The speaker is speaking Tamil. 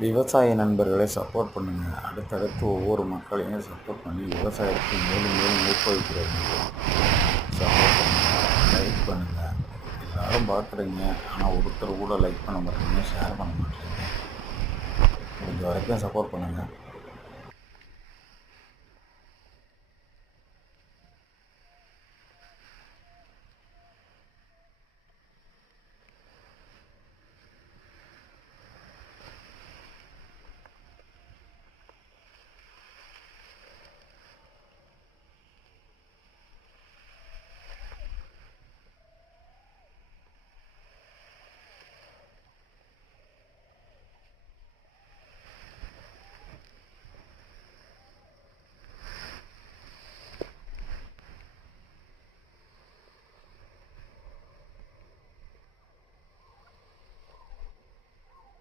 விவசாய நண்பர்களை சப்போர்ட் பண்ணுங்கள். அடுத்தடுத்து ஒவ்வொரு மக்களையும் சப்போர்ட் பண்ணி விவசாயத்தை மேலும் மேலும் ஊக்குவிக்கிறதுக்கு சப்போர்ட் பண்ணுங்கள். லைக் பண்ணுங்கள். எல்லோரும் பார்க்குறீங்க, ஆனால் ஒருத்தர் கூட லைக் பண்ண மாட்டேறீங்க, ஷேர் பண்ண மாட்டேறீங்க. முடிஞ்ச வரைக்கும் சப்போர்ட் பண்ணுங்கள்.